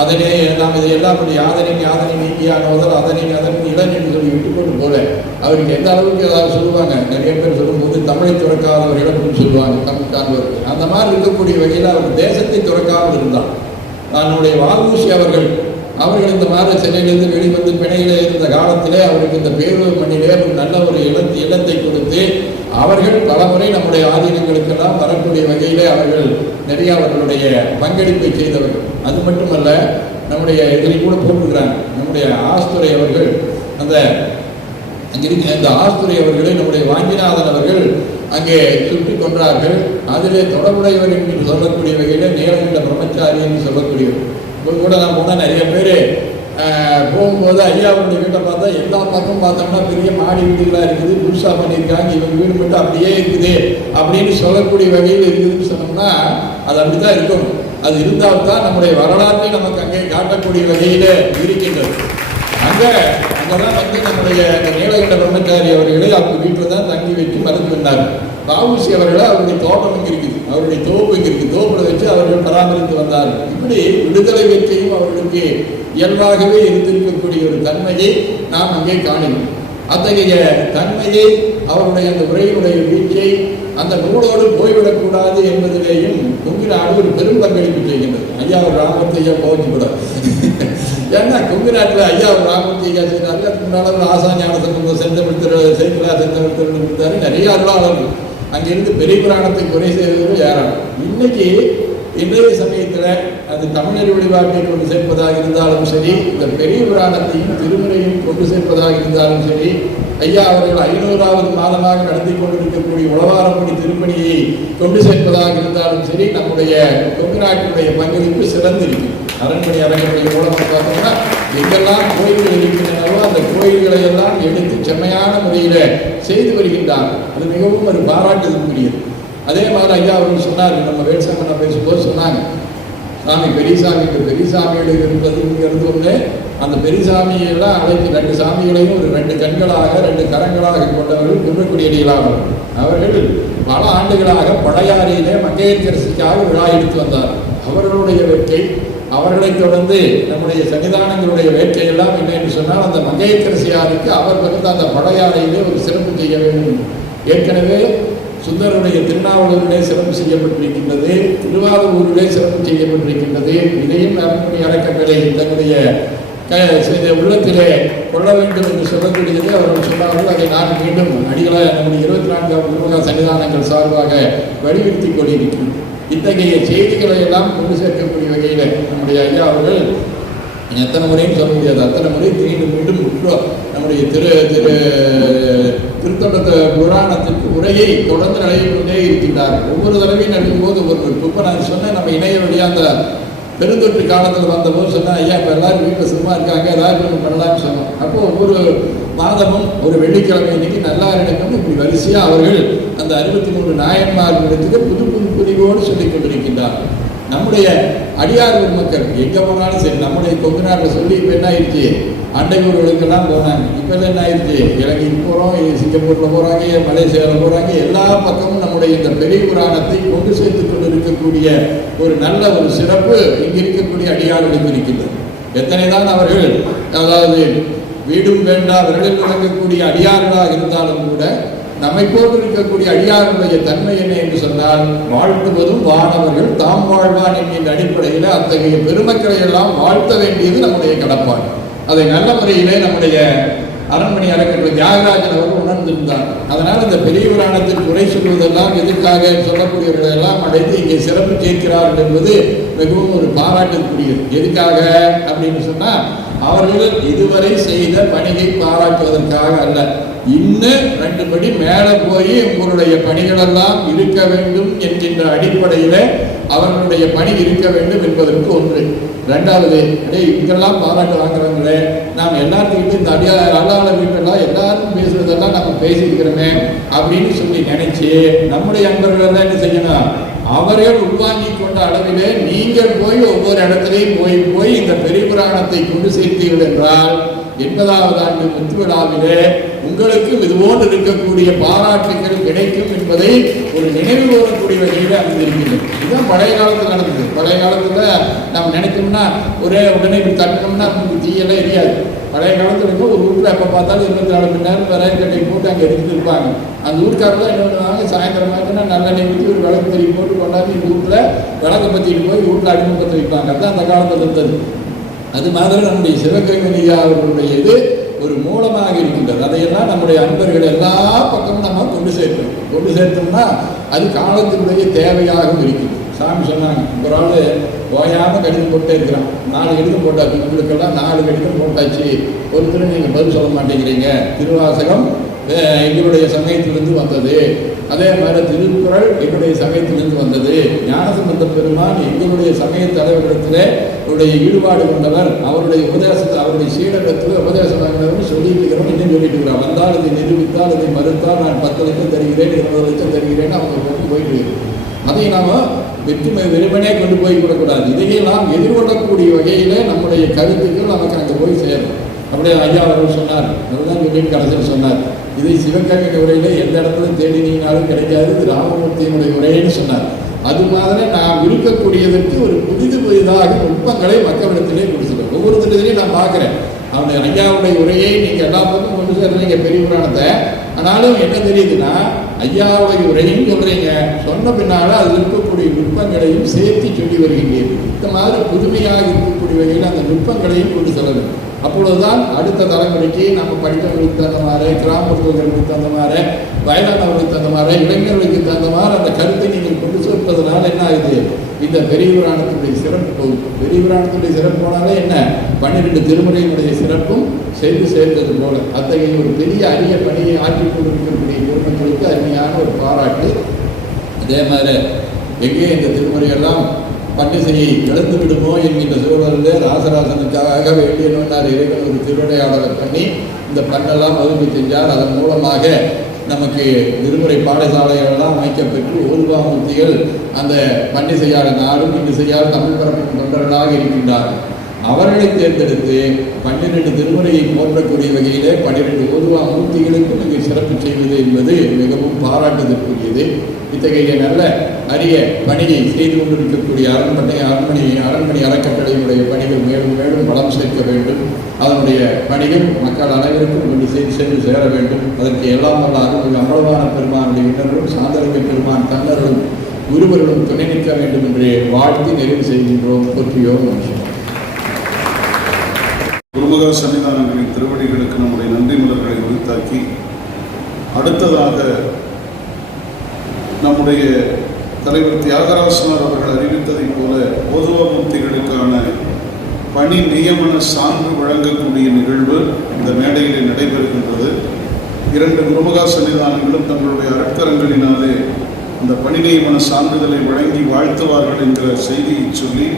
அதனை நாம் இதையெல்லாம் யாதனை நீக்கியானோதல் அதனை இளன் என்று சொல்லி விட்டுக்கொண்டு போல அவருக்கு எந்த அளவுக்கு ஏதாவது சொல்லுவாங்க. நிறைய பேர் சொல்லும்போது தமிழை துறக்காதவர் இழப்புன்னு சொல்லுவாங்க, தமிழ் காண்பவர்கள். அந்த மாதிரி இருக்கக்கூடிய வகையில் அவர் தேசத்தை துறக்காமல் இருந்தார். தன்னுடைய வால்மூசி அவர்கள் இந்த மாதிரி சிலையிலிருந்து வெளிவந்து பிணையிலே இருந்த காலத்திலே அவருக்கு இந்த பேரூர் மண்ணிலே ஒரு நல்ல ஒரு இல்லத்தை கொடுத்து அவர்கள் பலமுறை நம்முடைய ஆதீனங்களுக்கெல்லாம் வரக்கூடிய வகையிலே அவர்கள் நிறைய அவர்களுடைய பங்களிப்பை செய்தவர்கள். அது மட்டுமல்ல, நம்முடைய இதில் கூட போட்டிருக்கிறாங்க, நம்முடைய ஆஸ்துரை அவர்கள் அந்த அங்கே இருக்கிற அந்த ஆஸ்துரை அவர்களை நம்முடைய வாங்கிநாதன் அவர்கள் அங்கே சுற்றி கொன்றார்கள். அதிலே தொடர்புடையவர் என்று சொல்லக்கூடிய வகையிலே நீலகண்ட பிரம்மச்சாரி என்று சொல்லக்கூடியவர். இப்போ கூட நான் போனால் நிறைய பேர் போகும்போது ஐயாவுடைய வீட்டை பார்த்தா எல்லா பக்கம் பார்த்தோம்னா பெரிய மாடி வீடுகளாக இருக்குது, புதுசாக பண்ணியிருக்காங்க, இவங்க வீடு மட்டும் அப்படியே இருக்குது அப்படின்னு சொல்லக்கூடிய வகையில் இருக்குதுன்னு சொன்னோம்னா அது அப்படி தான் இருக்கணும். அது இருந்தால்தான் நம்முடைய வரலாற்றை நமக்கு அங்கே காட்டக்கூடிய வகையில் இருக்கின்றது. அங்கதான் வந்து நம்முடைய நீலகண்ட பிரம்மச்சாரி அவர்களை அவங்க வீட்டில் தான் தங்கி வச்சு மருந்து வந்தார். பாபுசி அவர்களை அவருடைய தோட்டம் இங்கே இருக்குது, அவருடைய தோப்பு இங்கே இருக்குது, தோப்பில் வச்சு அவர்கள் பராமரித்து வந்தார்கள். இப்படி விடுதலை வெற்றியும் அவர்களுக்கு இயல்பாகவே இருந்திருக்கக்கூடிய ஒரு தன்மையை நாம் அங்கே காணுகிறோம். அத்தகைய தன்மையை அவருடைய அந்த உரையினுடைய வீச்சை அந்த நூலோடு போய்விடக்கூடாது என்பதிலேயும் கொங்கு நாடு ஒரு பெரும் பங்களிப்பு செய்கின்றது. ஐயா ஒரு ராமத்தை ஐயா போகக்கூடாது. ஏன்னா கொங்கு நாட்டில் ஐயா ஒரு ராமத்தை ஐயா செய்தாரு. அதுக்கு முன்னால் ஆசாஞான சம்பந்தம் செந்தமிழ்த்திறன் கொடுத்தாரு. நிறைய அருளாளர்கள் அங்கிருந்து பெரிய புராணத்தை குறை செய்வது ஏறாம். இன்னைக்கு இன்றைய சமயத்தில் அது தமிழர் வழிபாட்டை கொண்டு சேர்ப்பதாக இருந்தாலும் சரி, இந்த பெரிய புராணத்தையும் திருமுறையும் கொண்டு சேர்ப்பதாக இருந்தாலும் சரி, ஐயா அவர்கள் 500வது மாதமாக நடத்தி கொண்டிருக்கக்கூடிய உழவாரப்படி திருப்பணியை கொண்டு சேர்ப்பதாக இருந்தாலும் சரி, நம்முடைய கொங்கு நாட்டினுடைய பங்களிப்பு சிறந்திருக்கு. அரண்மனை அரங்கனுடைய மூலமாக பார்த்தோம்னா எங்கெல்லாம் கோயில்கள் இருக்கின்றனவோ அந்த கோயில்களை எல்லாம் எடுத்து செம்மையான முறையில் செய்து வருகின்றார். அது மிகவும் ஒரு பாராட்டுதற்குரியது. அதே மாதிரி ஐயா அவர்கள் சொன்னார், நம்ம வேட்சாமண்ணா பேசும்போது சொன்னாங்க, சாமி பெரியசாமிகள் இருப்பதுங்கிறது ஒன்று. அந்த பெரியசாமியெல்லாம் அழைத்து 2 சாமிகளையும் ஒரு 2 கண்களாக 2 கரங்களாக கொண்டவர்கள் குன்றக்குடியடிகளாக அவர்கள் பல ஆண்டுகளாக பழையாறையிலே மங்கையர்க்கரசிக்காக விழா எடுத்து வந்தார். அவர்களுடைய வேட்கை, அவர்களை தொடர்ந்து நம்முடைய சன்னிதானங்களுடைய வேட்கையெல்லாம் என்ன என்று சொன்னால், அந்த மங்கையர்க்கரசியாருக்கு அவர் வந்து அந்த பழையாறையிலே ஒரு சிறப்பு செய்ய வேண்டும். ஏற்கனவே சுந்தரனுடைய திருநாவலூரிலே சிறப்பு செய்யப்பட்டிருக்கின்றது, திருவாரூரிலே சிறப்பு செய்யப்பட்டிருக்கின்றது. இதையும் அரண்மனை அறக்கட்டளை தன்னுடைய உள்ளத்திலே கொள்ள வேண்டும் என்று சொல்லக்கூடியது அவர்கள் சொன்னார்கள். அதை நான் மீண்டும் அடிகளாக நம்முடைய 24ஆம் குருமகா சன்னிதானங்கள் சார்பாக வலியுறுத்திக் கொண்டிருக்கிறோம். இத்தகைய செய்திகளை எல்லாம் கொண்டு சேர்க்கக்கூடிய வகையில் நம்முடைய ஐயா அவர்கள் எத்தனை முறையும் சொல்ல முடியாது, அத்தனை முறை மீண்டும் நம்முடைய திருத்தொண்ட புராணத்திற்கு உரையை தொடர்ந்து நடைபெற்று கொண்டே இருக்கின்றார்கள். ஒவ்வொரு தடவையும் நடக்கும்போது ஒவ்வொரு இப்போ நான் சொன்னேன், நம்ம இணைய வழியாக அந்த பெருந்தொற்று காலத்தில் வந்தபோது சொன்னேன், ஐயா இப்போ எல்லாரும் வீட்டில் சும்மா இருக்காங்க, ஏதாவது ஒன்று பண்ணலாம்னு சொன்னோம். அப்போது ஒவ்வொரு மாதமும் ஒரு வெள்ளிக்கிழமை இன்னைக்கு நல்லாரிடமும் இப்படி வரிசையாக அவர்கள் அந்த 63 நாயன்மார்களிடத்துக்கு புது புது புதிவோடு சொல்லிக் கொண்டிருக்கின்றார். நம்முடைய அடியார் மக்கள் எங்கே போனாலும் சரி, நம்முடைய கொங்கு நாட்டில் சொல்லி இப்போ என்ன ஆயிடுச்சு, அண்டை ஊர்களுக்கெல்லாம் போனாங்க. இப்போ என்ன ஆயிடுச்சு, இலங்கைக்கு போகிறோம், சிங்கப்பூரில் போகிறாங்க, மலேசியாவில் போகிறாங்க. எல்லா பக்கமும் நம்முடைய இந்த பெரிய புராணத்தை கொண்டு சேர்த்து கொண்டு இருக்கக்கூடிய ஒரு நல்ல ஒரு சிறப்பு இங்கே இருக்கக்கூடிய அடியார்களுக்கு இருக்கின்றது. எத்தனை தான் அவர்கள் அதாவது வீடும் வேண்டா விரலில் விளங்கக்கூடிய அடியார்களாக இருந்தாலும் கூட நம்மை போன்று இருக்கக்கூடிய அடியார்களுடைய தன்மை என்ன என்று சொன்னால், வாழ்த்துவதும் வானவர்கள் தாம் வாழ்வான் என்கின்ற அடிப்படையில் அத்தகைய பெருமக்களை எல்லாம் வாழ்த்த வேண்டியது நம்முடைய கடப்பாடு. அதை நல்ல முறையிலே நம்முடைய அரண்மனை அறக்கட்டளை தியாகராஜன் அவர்கள் உணர்ந்திருந்தார். அதனால் இந்த பெரிய புராணத்தில் குறை சொல்வதெல்லாம் எதற்காக சொல்லக்கூடியவர்கள் எல்லாம் அடைத்து இங்கே சிறப்பு கேட்கிறார்கள் என்பது மிகவும் ஒரு பாராட்டுக்குரியது. எதுக்காக அப்படின்னு சொன்னால், அவர்கள் இதுவரை செய்த பணியை பாராட்டுவதற்காக அல்ல, இன்னும் 2 படி மேலே போய் உங்களுடைய பணிகளெல்லாம் இருக்க வேண்டும் என்கின்ற அடிப்படையில் அவர்களுடைய பணி இருக்க வேண்டும் என்பதற்கு ஒன்று. 2வது, இங்கெல்லாம் பாராட்டு வாங்குறவங்களே, நாம் எல்லாத்துக்கிட்டும் இந்த அல்லாத வீட்டெல்லாம் எல்லாரும் பேசுறதெல்லாம் நம்ம பேசியிருக்கிறோமே அப்படின்னு சொல்லி நினைச்சு நம்முடைய அன்பர்கள் எல்லாம் என்ன செய்யணும், அவர்கள் உள்வாங்கி கொண்ட அளவிலே நீங்கள் போய் ஒவ்வொரு இடத்துலையும் போய் இந்த பெரிய புராணத்தை கொண்டு சேர்த்தீர்கள் என்றால் 80வது ஆண்டு முத்து விழாவிலே உங்களுக்கு இதுபோன்று இருக்கக்கூடிய பாராட்டுகள் கிடைக்கும் என்பதை ஒரு நினைவு கூறக்கூடிய வகையில் அமைந்திருக்கிறது. இதுதான் பழைய காலத்தில் நடந்தது. பழைய காலத்தில் நாம் நினைச்சோம்னா உடனே தட்டினோம்னா நமக்கு தீயெல்லாம் எரியாது. பழைய காலத்தில் ஒரு வீட்டில் எப்போ பார்த்தாலும் 24 மணி நேரம் விறகு கட்டை போட்டு அங்கே எடுத்துட்டு இருப்பாங்க. அந்த ஊருக்காரர்கள் என்ன பண்ணுவாங்க, சாயந்தரம் ஆச்சுன்னா நல்லெண்ணெய் ஊற்றி ஒரு விளக்கு தெரிய போட்டு கொண்டாந்து இந்த வீட்டில் விளக்கு பற்றிட்டு போய் வீட்டில் அடுப்பு பற்றி வைப்பாங்க. அதுதான் அந்த காலத்தில் இருந்தது. அது மாதிரி நம்முடைய சிவகங்கனியா அவர்களுடைய இது ஒரு மூலமாக இருக்கின்றது. அதையெல்லாம் நம்முடைய அன்பர்கள் எல்லா பக்கமும் நம்ம கொண்டு சேர்த்தோம்னா அது காலத்தினுடைய தேவையாகவும் இருக்குது. சாமி சொன்னாங்க, ஒரு ஆள் ஓயாமல் கடிதம் போட்டே இருக்கிறான். 4 கடிதம் போட்டாச்சு, உங்களுக்கெல்லாம் 4 கடிதம் போட்டாச்சு, ஒருத்தர் நீங்கள் பதில் சொல்ல மாட்டேங்கிறீங்க. திருவாசகம் எங்களுடைய சமயத்திலிருந்து வந்தது, அதே மாதிரி திருக்குறள் எங்களுடைய சமயத்திலிருந்து வந்தது, ஞானசம்பந்த பெருமான் எங்களுடைய சமய தலைவரிடத்தில் அவருடைய ஈடுபாடு கொண்டவர், அவருடைய உபதேசத்தை அவருடைய சீடகத்தில் உபதேசம் வாங்கினவர்னு சொல்லிட்டு இருக்கிறோம். இன்னும் சொல்லிட்டு இருக்கிறோம். வந்தால் இதை நிரூபித்தால் இதை மறுத்தால் நான் 10 லட்சம் தருகிறேன், 20 லட்சம் தருகிறேன்னு அவங்க கொண்டு போயிட்டு இருக்கு. அதை நாம் வெறுமனே கொண்டு போய் விடக்கூடாது. இதையெல்லாம் எதிர்கொள்ளக்கூடிய வகையில் நம்முடைய கருத்துக்கள் நமக்கு அங்கே போய் சேரும். அப்படியே ஐயா அவர்கள் சொன்னார், அதுதான் சொல்லிட்டு கடைசியில் சொன்னார், இதை சிவகங்கை உரையில் எந்த இடத்துல தேடினீங்கனாலும் கிடைக்காது, இது ராமமூர்த்தியினுடைய உரைன்னு சொன்னார். அது மாதிரி நாம் இருக்கக்கூடியதற்கு ஒரு புதிதாக நுட்பங்களை மக்களிடத்திலே கொடுத்துருக்கோம். ஒவ்வொருத்தரையும் நான் பார்க்குறேன், அவனுடைய ஐயாவுடைய உரையை நீங்கள் எல்லா பக்கம் கொண்டு சேர்றீங்க பெரிய புராணத்தை. ஆனாலும் என்ன தெரியுதுன்னா, ஐயாவுடைய உரையும் சொல்கிறீங்க, சொன்ன பின்னால் அதில் இருக்கக்கூடிய நுட்பங்களையும் சேர்த்து சொல்லி வருகின்றீர்கள். இந்த மாதிரி புதுமையாக இருக்கக்கூடிய வகையில் அந்த நுட்பங்களையும் கொண்டு செல்லணும். அப்பொழுதுதான் அடுத்த தலைமுறைக்கு நம்ம படித்தவர்களுக்கு தகுந்த மாதிரி, கிராமப்புறங்களுக்கு தகுந்த மாதிரி, வயதானவர்களுக்கு தகுந்த மாதிரி, இளைஞர்களுக்கு தகுந்த மாதிரி அந்த கருத்தை நீங்கள் கொண்டு சேர்ப்பதனால என்ன ஆகுது, இந்த பெரிய புராணத்தினுடைய சிறப்பு போகுது. பெரிய புராணத்தினுடைய சிறப்பு போனாலே என்ன, 12 திருமுறையினுடைய சிறப்பும் செய்து சேர்ந்தது போல அத்தகைய ஒரு பெரிய அரிய பணியை ஆற்றிக் கொண்டிருக்கக்கூடிய குடும்பங்களுக்கு அருமையான ஒரு பாராட்டு. அதே மாதிரி எங்கே இந்த திருமுறையெல்லாம் பண்டிசையை இழந்து விடுமோ என்கின்ற சூழலில் ராசராசனுக்காக வேண்டியனார் இறைவன் ஒரு திருவிளையாடலை பண்ணி இந்த பண்ணெல்லாம் வகுப்பு செஞ்சார். அதன் மூலமாக நமக்கு திருமுறை பாடசாலைகளெல்லாம் அமைக்கப்பெற்று ஓதுவாமூர்த்திகள் அந்த பண்டிசையாட நாடும் இன்னிசையால் தமிழ் பரப்பும் தொண்டர்களாக இருக்கின்றார்கள். அவர்களை தேர்ந்தெடுத்து 12 திருமுறையை போற்றக்கூடிய வகையிலே 12 ஓதுவாமூர்த்திகளுக்கும் இங்கே சிறப்பு செய்வது என்பது மிகவும் பாராட்டுதற்குரியது. இத்தகைய நல்ல அரிய பணியை செய்து கொண்டிருக்கக்கூடிய அரண்மனை அறக்கட்டளையினுடைய பணிகள் மேலும் மேலும் வளம் சேர்க்க வேண்டும். அதனுடைய பணிகள் மக்கள் அனைவருக்கும் கொண்டு சென்று சேர வேண்டும். அதற்கு எல்லாம் வல்ல அருள் அமலவான பெருமானுடைய இன்னர்களும் சாந்தரவை பெருமான் தன்னர்களும் குருவர்களும் துணை நிற்க வேண்டும் என்று வாழ்த்தி நிறைவு செய்கின்றோம். போற்றியோம். குருமுக சன்னிதானங்களின் திருவடிகளுக்கு நம்முடைய நன்றி மலர்களை உரித்தாக்கி, அடுத்ததாக நம்முடைய தலைவர் தியாகராசனார் அவர்கள் அறிவித்ததைப் போல ஓதுவாமூர்த்திகளுக்கான பணி நியமன சான்று வழங்கக்கூடிய நிகழ்வு இந்த மேடையிலே நடைபெறுகின்றது. 2 குருமுக சன்னிதானங்களும் தங்களுடைய அறக்கரங்களினாலே அந்த பணி நியமன சான்றிதழை வழங்கி வாழ்த்துவார்கள் என்கிற செய்தியை சொல்லி,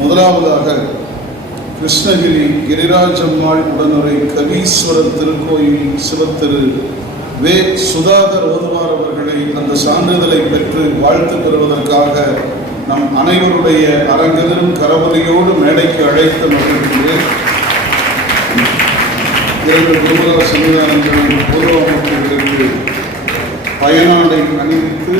முதலாவதாக கிருஷ்ணகிரி கிரிராஜம்மாள் உடனுரை கவீஸ்வரர் திருக்கோயில் சிவத்திரு வே. சுதாகர் ஓதுவார் அவர்களை அந்த சான்றிதழை பெற்று வாழ்த்து பெறுவதற்காக நம் அனைவருடைய அரங்கெதிரும் கரவொலியோடு மேடைக்கு அழைத்து மகிழ்கின்றேன். 2 குருமத சன்னிதானங்களின் பூர்வ அமைப்புகளுக்கு பயனாடை அணிவித்து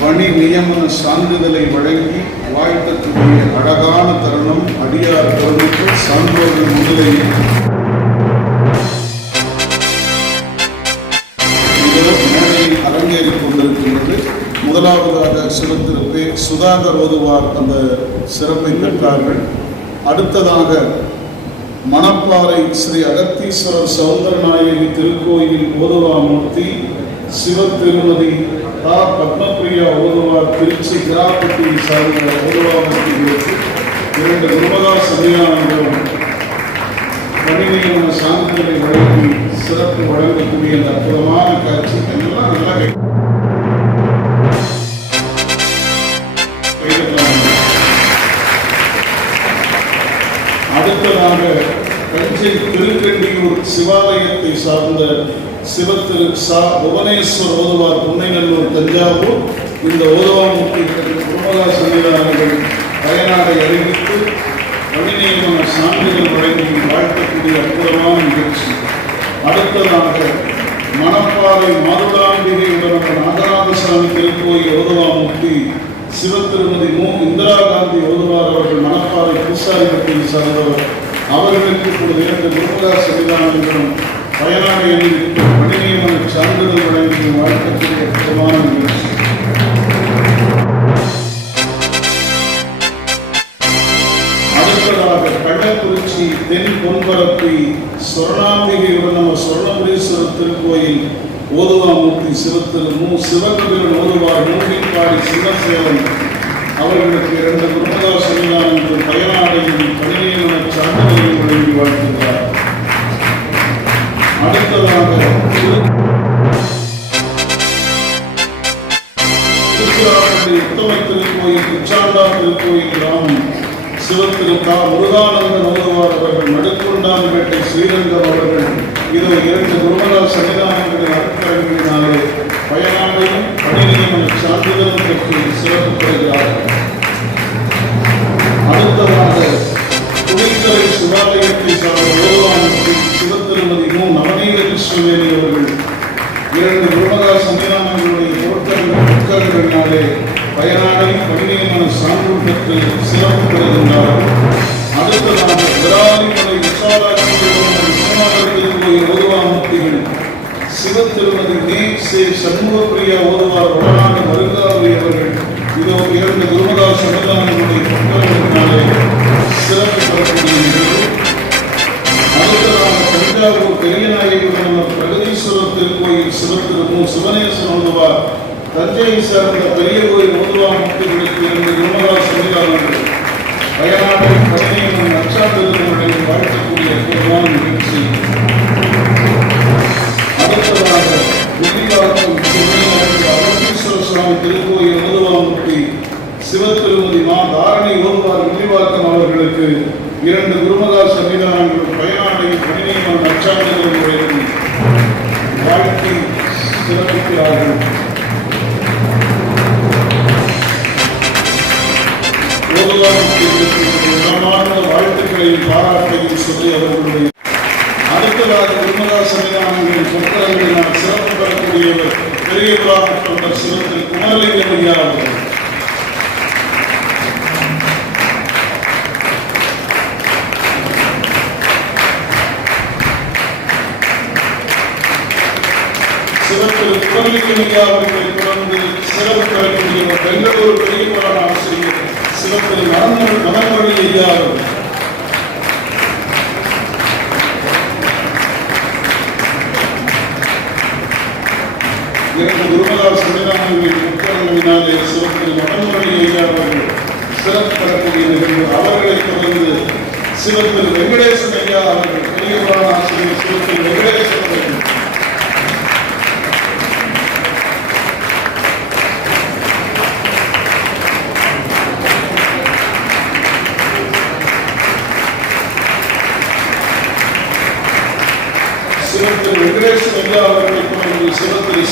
பணி நியமன சான்றிதழை வழங்கி வாழ்த்தக்கூடிய அழகான தருணம் அடியார் கருணைக்கு சான்றோர்கள் முன்னிலையில் மேடையில் அரங்கேறிக் கொண்டிருக்கின்றது. முதலாவதாக சிவத்திரு வே. சுதாகர் ஓதுவார் அந்த சிறப்பை பெற்றார்கள். அடுத்ததாக மணப்பாறை ஸ்ரீ அகத்தீஸ்வரர் சௌந்தரநாயகி திருக்கோயில் ஓதுவாமூர்த்தி சிவ திருமதி பத்மபிரியா ஓதுவார் திருச்சி கிராமத்தை சார்ந்த ஓதுவாமூர்த்திகளுக்கு 2 குருமதா சன்னிதானங்களும் பணிநியமன சான்றிதழை வழங்கி சிறப்பு வழங்கக்கூடிய அந்த அற்புதமான காட்சி எல்லாம் நல்லா அடுத்ததாக தஞ்சை திருக்கண்டியூர் சிவாலயத்தை சார்ந்த சிவத்திரு சா. புவனேஸ்வர் ஓதுவார் புன்னைநல்லூர் தஞ்சாவூர் இந்த ஓதுவாமூர்த்தி குருமதா சன்னிதானங்கள் பயனாடை அறிவித்து பணிநியமன சான்றிதழ் வழங்கி வாழ்த்தக்கூடிய அற்புதமான நிகழ்ச்சி. அடுத்ததாக மணப்பாறை மாதுளாம்பிகையுடன் நாகராஜசாமி திருக்கோயில் ஓதுவாமூர்த்தி சிவத்திருமதி மு. இந்திரா காந்தி ஓதுவார் அவர்கள் மணப்பாறை பூசாரிபட்டியை சார்ந்தவர். அவர்களுக்கு இப்பொழுது 2 குருமதா சன்னிதானங்களும் பயனாடை அணிவித்து பணிநியமன சான்றிதழ் வழங்கி வாழ்க்கக்கூடிய அற்புதமான நிகழ்ச்சி. அடுத்ததாக கள்ளக்குறிச்சி தென் பொன்பரப்பி சொர்ணாம்பிகையுடன் நம்ம சொர்ணபுரீஸ்வரர் திருக்கோயில் ஓதுவாமூர்த்தி சிவத்திரு மு. சிவகவிரன் ஓதுவார் மூங்கில்பாடி சிவசேவன் அவர்களுக்கு 2 குருமதா சன்னிதானங்கள் பயனாடையில் பணிநியமன சான்றிதழை வழங்கி வாழ்த்துகிறார். அடுத்ததாக திருச்சிராப்பள்ளி உத்தமை திருக்கோயில் குச்சாண்டா திருக்கோயில் கிராமம் சிவத்திரு கா. முருகானந்தன் ஓதுவார் அவர்கள் மடுக்குண்டான்பேட்டை ஸ்ரீரங்கம் அவர்கள் இதோ 2 குருமதா சன்னிதானங்களின் அறக்கரங்களினாலே பயனாடையும் பணிநியமன சான்றிதழும் பெற்று சிறப்பு பெறுகிறார்கள். அடுத்ததாக துணைத்தலை சிவாலயத்தை சார்ந்த ஓதுவாமூர்த்தி சிவத்திருமதி மு. நவநீத கிருஷ்ணவேணி அவர்கள் 2 குருமதா சன்னிதானங்களுடைய பொருட்களினாலே பயனாடை பணிநியமன சான்று பெற்று சிறப்பு பெறுகின்றார்கள். அடுத்ததாக விராலிமலை விஸ்வநாதர் திருக்கோயில் ஓதுவாமூர்த்திகள் சிவத்திருமதி நே. சே. சண்முகப்பிரியா ஓதுவார் வடநாடு மருங்காவரி அவர்கள் இதோ 2 குருமதா சன்னிதானங்களுடைய பொருட்களினாலே சிறப்பு பெறக்கூடிய நிகழ்வு. அடுத்ததாக தஞ்சாவூர் பெரியநாயகி பிரகதீஸ்வரர் திருக்கோயில் சிவத்திரு மு. சிவனேசன் ஓதுவார் தஞ்சையை சார்ந்த பெரிய கோயில் ஓதுவாமூர்த்திகளுக்கு 2 குருமதா சன்னிதானங்கள் பயனாடை பணிநியமன நற்சான்றிதழ் வழங்கி வாழ்த்தக்கூடிய அற்புதமான நிகழ்ச்சி. அடுத்ததாக வில்லிவாக்கம் அகத்தீஸ்வர சுவாமி திருக்கோயில் ஓதுவாமூர்த்தி சிவத்திருமதி மா. தாரணி ஓதுவார் வில்லிவாக்கம் அவர்களுக்கு 2 குருமதா சன்னிதானங்கள் பயனாடையில் பணிநியமன நற்சான்றிதழ் வழங்கி வாழ்த்தி சிறப்பிக்கிறார்கள். வாழ்த்துக்களையும் பாராட்டையும் சொல்லி அவர்களுடைய அடுத்ததாக குருமதா சன்னிதானங்களின் பொருட்களினால் சிறப்பு பெறக்கூடியவர் பெரிய புராணத்தொண்டர் சிவத்திரு குமரலிங்கம் ஐயா அவர்கள். சிவத்திரு குமரலிங்கம் ஐயா அவர்களை தொடர்ந்து சிறப்பு பெறக்கூடியவர் பெங்களூர் பெரிய புராண ஆசிரியர் சிவத்திரு மதன்மொழி ஐயா அவர்கள். குருமதா சன்னிதானங்களின் முக்கியங்களினாலே சிவத்திரு மதன்மொழி ஐயா அவர்கள் சிறப்பு பெறக்கூடிய நிகழ்வு. அவர்களை தொடர்ந்து சிவத்திரு வெங்கடேசன் ஐயா அவர்கள் பெரிய புராண ஆசிரியர் சிவத்திரு வெங்கடேசன் அவர்கள்.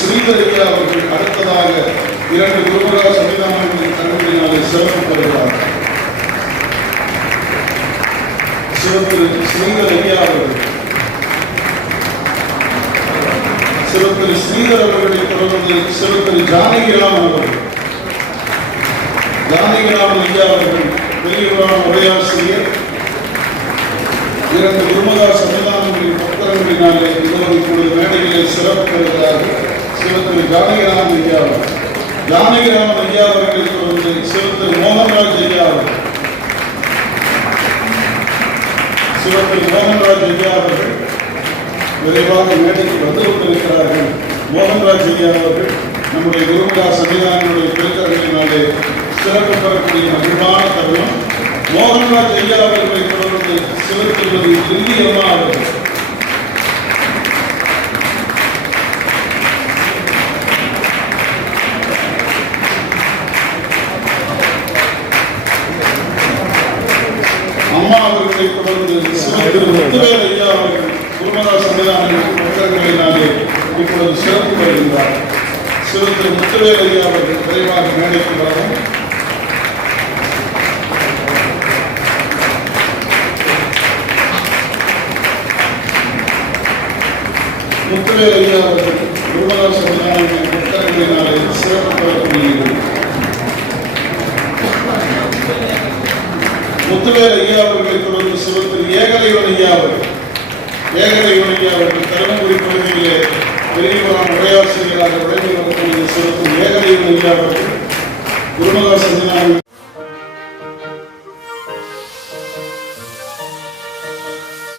ஸ்ரீதர் ஐயா அவர்கள் அடுத்ததாக 2 குருமகா சன்னிதானங்களின் தலைமையினாலே சிறப்பு பெறுகிறார். சிவத்திரு ஸ்ரீதர் ஐயா அவர்கள், சிவத்திரு ஸ்ரீதர் அவர்களை தொடர்ந்து சிவத்திரு ஜானகிராமன் அவர்கள். ஜானகிராமன் ஐயா அவர்கள் பெரியவரான உரையாசிரியர். 2 குருமகா சன்னிதானங்களின் பக்தர்களினாலே இவர் இப்பொழுது மேடையிலே சிறப்பு பெறுகிறார்கள். சிவத்திரு ஜானகிராமன் ஐயா அவர்கள். ஜானகிராமன் ஐயா அவர்களை தொடர்ந்து சிவத்திரு மோகன்ராஜ் ஐயா அவர்கள். சிவத்திரு மோகன்ராஜ் ஐயா அவர்கள் விரைவாக மேடைக்கு வந்து கொண்டிருக்கிறார்கள். மோகன்ராஜ் ஐயா அவர்கள் நம்முடைய குருமகா சன்னிதானங்களுடைய பெருக்கர்களினாலே சிறப்பு பெறக்கூடிய மகிழ்வான தருணம். மோகன்ராஜ் ஐயா அவர்களை தொடர்ந்து சிவத்திருமதி லில்லி அம்மா அவர்கள். அம்மா அவர்களை தொடர்ந்து சிவத்திரு முத்துவேல் ஐயா அவர்கள் குருமகா சன்னிதானங்களின் பக்தர்களினாலே இப்பொழுது சிறப்பு பெறுகின்றார். சிவத்திரு முத்துவேல் ஐயா அவர்கள் விரைவாக மேடைக்கு வரவும். முத்துவேல் ஐயா அவர்கள் குருமகா சன்னிதானங்களின் பக்தர்களினாலே சிறப்பு பெறக்கூடியது. முத்துவேல் ஐயா அவர்களை தொடர்ந்து சிவத்திரு ஏகலைவன் ஐயா அவர்கள். ஏகலைவன் ஐயா அவர்கள் தருமபுரி பகுதியிலே பெரியவரான உரையாசிரியராக விளங்கி வரக்கூடிய சிவத்திரு ஏகலைவன் ஐயா அவர்கள் குருமகா சன்னிதானம்